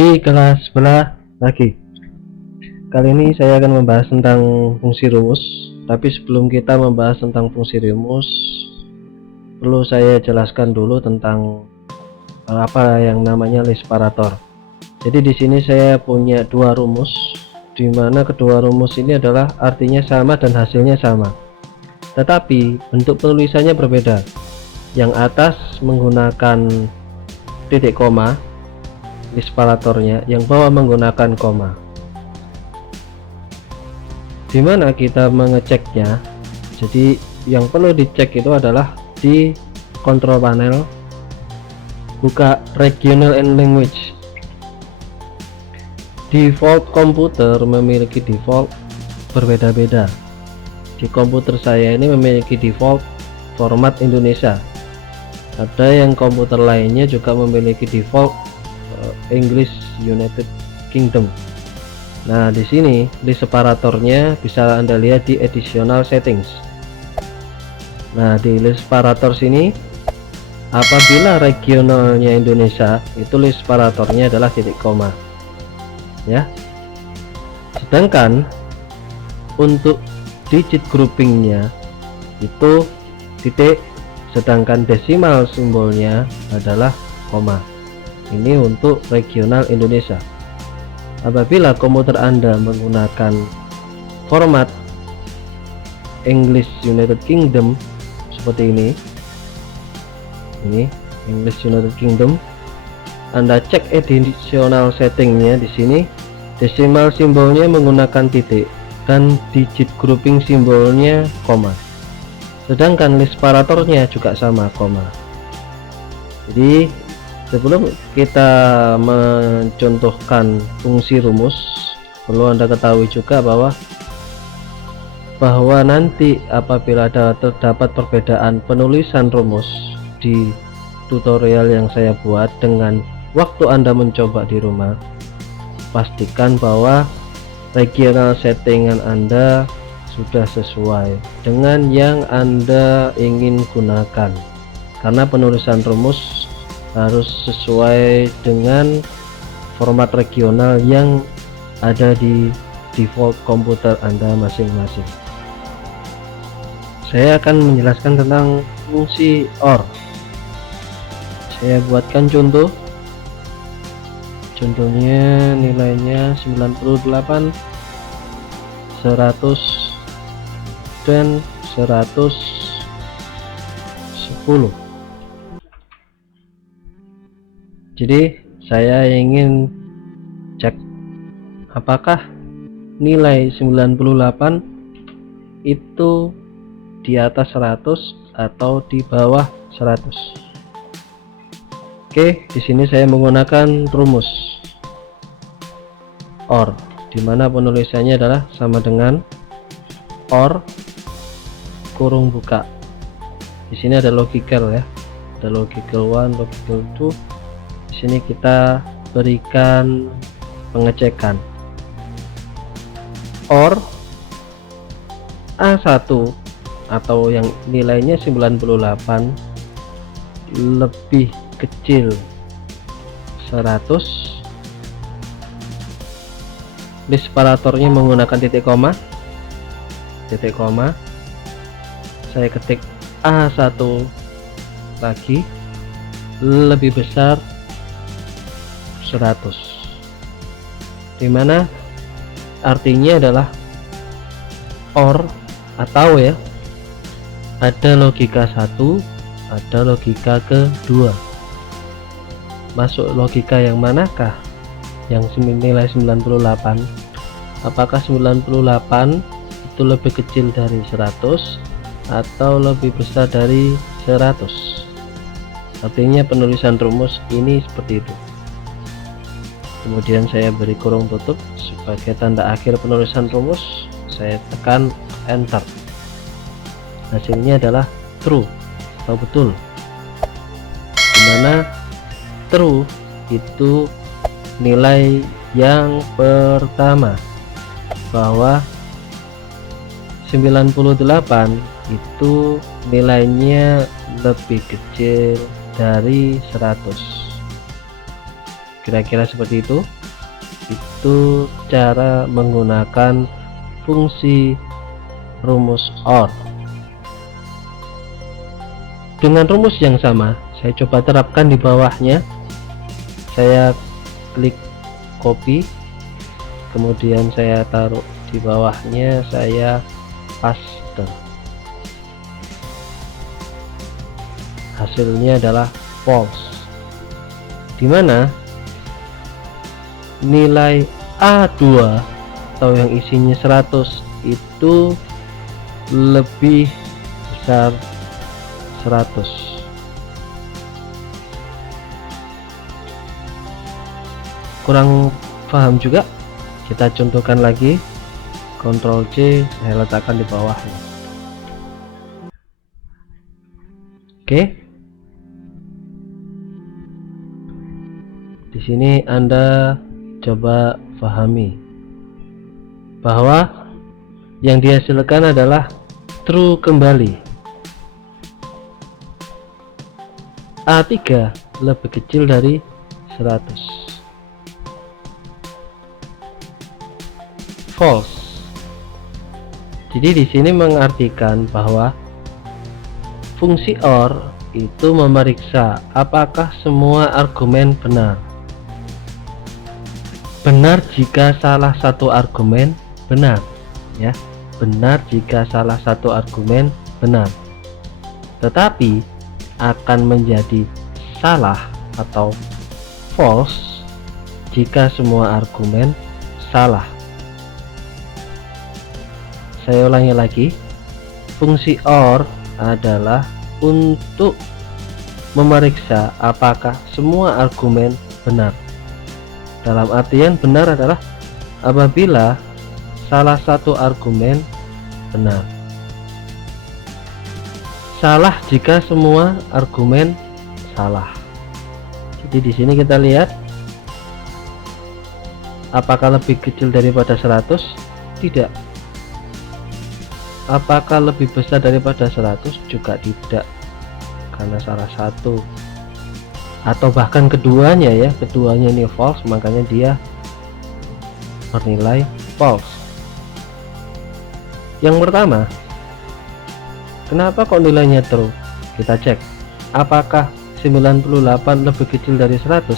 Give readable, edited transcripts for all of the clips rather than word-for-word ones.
Di kelas sebelah lagi. Kali ini saya akan membahas tentang fungsi rumus. Tapi sebelum kita membahas tentang fungsi rumus, perlu saya jelaskan dulu tentang apa yang namanya list separator. Jadi di sini saya punya dua rumus, di mana kedua rumus ini adalah artinya sama dan hasilnya sama, tetapi bentuk penulisannya berbeda. Yang atas menggunakan titik koma list separatornya, yang bawah menggunakan koma. Dimana kita mengeceknya, jadi yang perlu dicek itu adalah di control panel, buka regional and language. Default komputer memiliki default berbeda-beda. Di komputer saya ini memiliki default format Indonesia. Ada yang komputer lainnya juga memiliki default English United Kingdom. Nah, di sini list separatornya bisa Anda lihat di additional settings. Nah, di list separator sini, apabila regionalnya Indonesia, itu list separatornya adalah titik koma, ya. Sedangkan untuk digit groupingnya itu titik, sedangkan desimal simbolnya adalah koma. Ini untuk regional Indonesia. Apabila komputer Anda menggunakan format English United Kingdom seperti ini English United Kingdom, Anda cek additional settingnya. Di sini desimal simbolnya menggunakan titik dan digit grouping simbolnya koma, sedangkan list separatornya juga sama, koma. Jadi sebelum kita mencontohkan fungsi rumus, perlu Anda ketahui juga bahwa nanti apabila terdapat perbedaan penulisan rumus di tutorial yang saya buat dengan waktu Anda mencoba di rumah, pastikan bahwa regional settingan Anda sudah sesuai dengan yang Anda ingin gunakan, karena penulisan rumus harus sesuai dengan format regional yang ada di default komputer Anda masing-masing. Saya akan menjelaskan tentang fungsi OR. Saya buatkan contohnya nilainya 98, 100 dan 110. Jadi saya ingin cek apakah nilai 98 itu di atas 100 atau di bawah 100. Oke, di sini saya menggunakan rumus OR, dimana penulisannya adalah sama dengan OR kurung buka. Di sini ada logical, ya, ada logical 1, logical 2. Di sini kita berikan pengecekan OR A1 atau yang nilainya 98 lebih kecil 100, list separatornya menggunakan titik koma, saya ketik A1 lagi, lebih besar 100, dimana artinya adalah OR atau, ya, ada logika 1, ada logika kedua. Masuk logika yang manakah? Yang nilai 98, apakah 98 itu lebih kecil dari 100 atau lebih besar dari 100? Artinya penulisan rumus ini seperti itu. Kemudian saya beri kurung tutup sebagai tanda akhir penulisan rumus. Saya tekan enter. Hasilnya adalah true atau betul, dimana true itu nilai yang pertama, bahwa 98 itu nilainya lebih kecil dari 100. kira-kira seperti itu cara menggunakan fungsi rumus OR. Dengan rumus yang sama saya coba terapkan di bawahnya. Saya klik copy, kemudian saya taruh di bawahnya, saya paste. Hasilnya adalah false, dimana nilai A2 atau yang isinya 100 itu lebih besar 100. Kurang paham juga, kita contohkan lagi. Ctrl C, saya letakkan di bawahnya. Oke, di sini Anda coba pahami bahwa yang dihasilkan adalah true kembali. A3 lebih kecil dari 100. False. Jadi di sini mengartikan bahwa fungsi OR itu memeriksa apakah semua argumen benar. Benar jika salah satu argumen benar, ya. Benar jika salah satu argumen benar. Tetapi akan menjadi salah atau false jika semua argumen salah. Saya ulangi lagi, fungsi OR adalah untuk memeriksa apakah semua argumen benar. Dalam artian benar adalah apabila salah satu argumen benar. Salah jika semua argumen salah. Jadi di sini kita lihat apakah lebih kecil daripada 100? Tidak. Apakah lebih besar daripada 100? Juga tidak, karena salah satu atau bahkan keduanya, ya, keduanya ini false, makanya dia bernilai false. Yang pertama, kenapa kok nilainya true? Kita cek apakah 98 lebih kecil dari 100?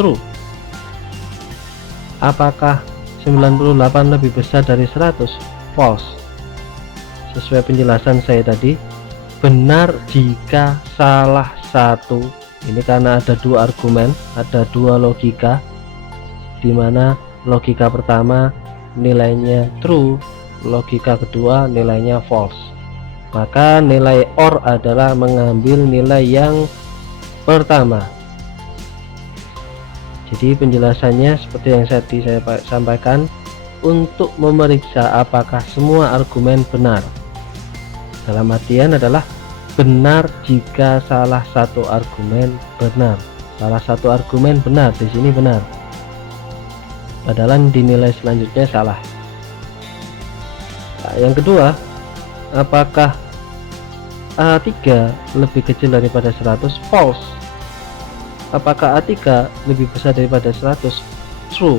True. Apakah 98 lebih besar dari 100? False. Sesuai penjelasan saya tadi, benar jika salah satu, ini karena ada dua argumen, ada dua logika, dimana logika pertama nilainya true, logika kedua nilainya false. Maka nilai OR adalah mengambil nilai yang pertama. Jadi penjelasannya seperti yang tadi saya sampaikan, untuk memeriksa apakah semua argumen benar. Dalam artian adalah benar jika salah satu argumen benar. Salah satu argumen benar, di sini benar. Padahal dinilai selanjutnya salah. Nah, yang kedua, apakah A3 lebih kecil daripada 100? False. Apakah A3 lebih besar daripada 100? True.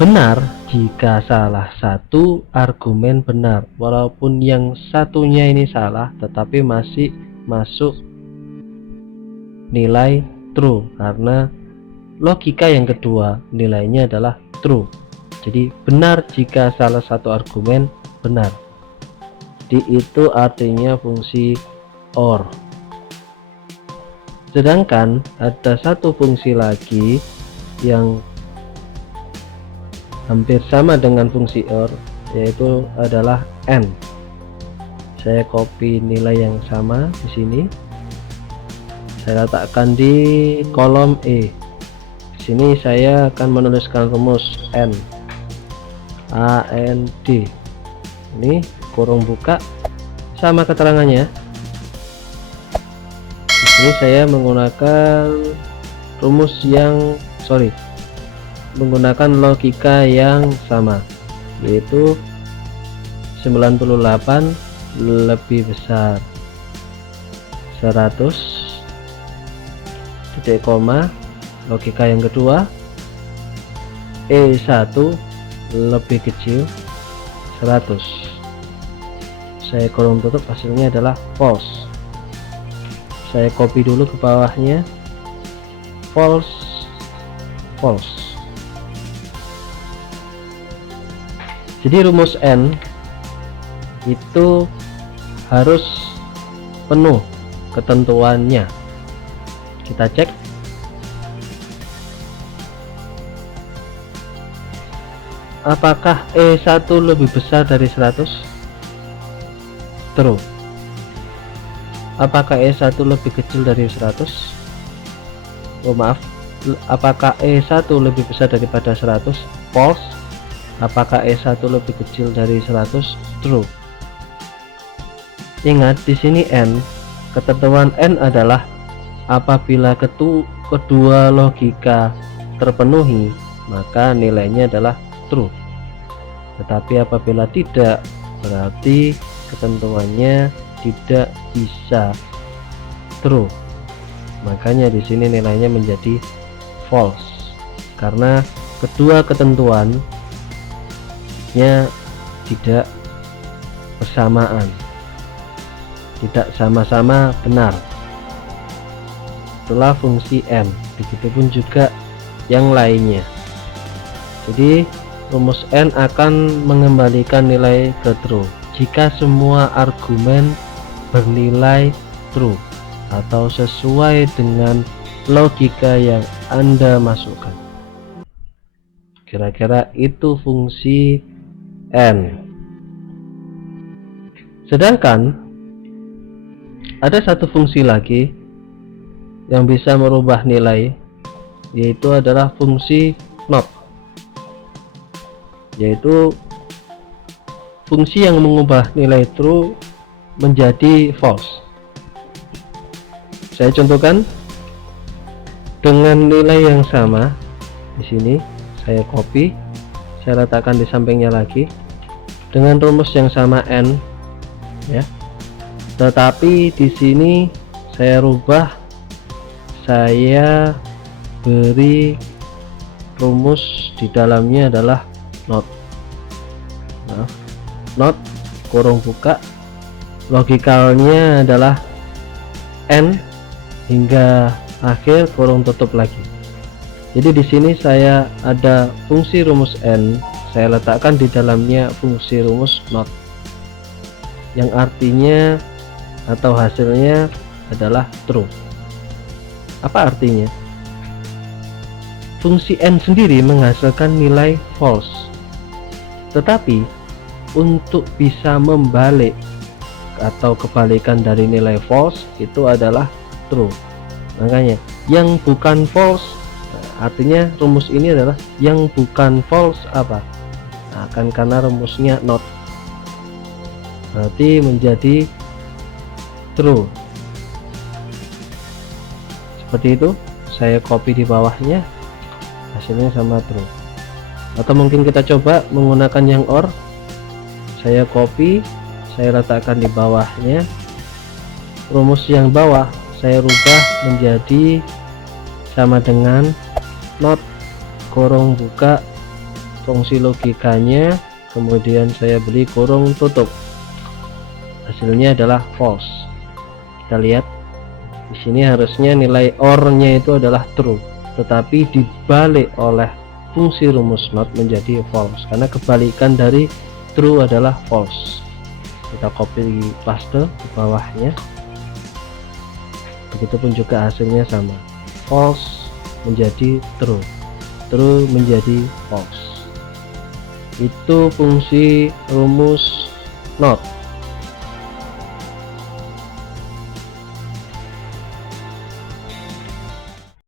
Benar jika salah satu argumen benar, walaupun yang satunya ini salah, tetapi masih masuk nilai true karena logika yang kedua nilainya adalah true. Jadi benar jika salah satu argumen benar. Itu artinya fungsi OR. Sedangkan ada satu fungsi lagi yang hampir sama dengan fungsi OR, yaitu adalah AND. Saya copy nilai yang sama di sini, saya letakkan di kolom E. Di sini saya akan menuliskan rumus AND. AND. Ini kurung buka, sama keterangannya. Di sini saya menggunakan rumus yang menggunakan logika yang sama, yaitu 98 lebih besar 100, titik koma, Logika yang kedua, E1 lebih kecil 100. Saya kurung tutup, hasilnya adalah false. Saya copy dulu ke bawahnya, false, false. Jadi rumus N itu harus penuh ketentuannya. Kita cek. Apakah E1 lebih besar dari 100? True. Apakah E1 lebih kecil dari 100? Oh maaf, apakah E1 lebih besar daripada 100? False. Apakah E1 lebih kecil dari 100? True. Ingat di sini N, ketentuan N adalah apabila kedua logika terpenuhi, maka nilainya adalah true. Tetapi apabila tidak, berarti ketentuannya tidak bisa true. Makanya di sini nilainya menjadi false, karena kedua ketentuannya tidak bersamaan, tidak sama-sama benar. Itulah fungsi N. Begitupun juga yang lainnya. Jadi rumus N akan mengembalikan nilai ke true jika semua argumen bernilai true atau sesuai dengan logika yang Anda masukkan. Kira-kira itu fungsi N. Sedangkan ada satu fungsi lagi yang bisa merubah nilai, yaitu adalah fungsi not, yaitu fungsi yang mengubah nilai true menjadi false. Saya contohkan dengan nilai yang sama. Di sini saya copy, saya letakkan di sampingnya lagi dengan rumus yang sama N, ya. Tetapi di sini saya rubah, saya beri rumus di dalamnya adalah not. Nah, not kurung buka, logikalnya adalah N hingga akhir kurung tutup lagi. Jadi di sini saya ada fungsi rumus N, saya letakkan di dalamnya fungsi rumus not, yang artinya atau hasilnya adalah true. Apa artinya? Fungsi N sendiri menghasilkan nilai false, tetapi untuk bisa membalik atau kebalikan dari nilai false itu adalah true. Makanya yang bukan false, artinya rumus ini adalah yang bukan false apa? Nah, kan karena rumusnya not, berarti menjadi true. Seperti itu, saya copy di bawahnya, hasilnya sama true. Atau mungkin kita coba menggunakan yang OR. Saya copy, saya letakkan di bawahnya, rumus yang bawah saya rubah menjadi sama dengan not kurung buka fungsi logikanya, kemudian saya beri kurung tutup, hasilnya adalah false. Kita lihat di sini harusnya nilai OR-nya itu adalah true, tetapi dibalik oleh fungsi rumus not menjadi false, karena kebalikan dari true adalah false. Kita copy paste di bawahnya, begitupun juga hasilnya sama, false menjadi true, true menjadi false. Itu fungsi rumus not.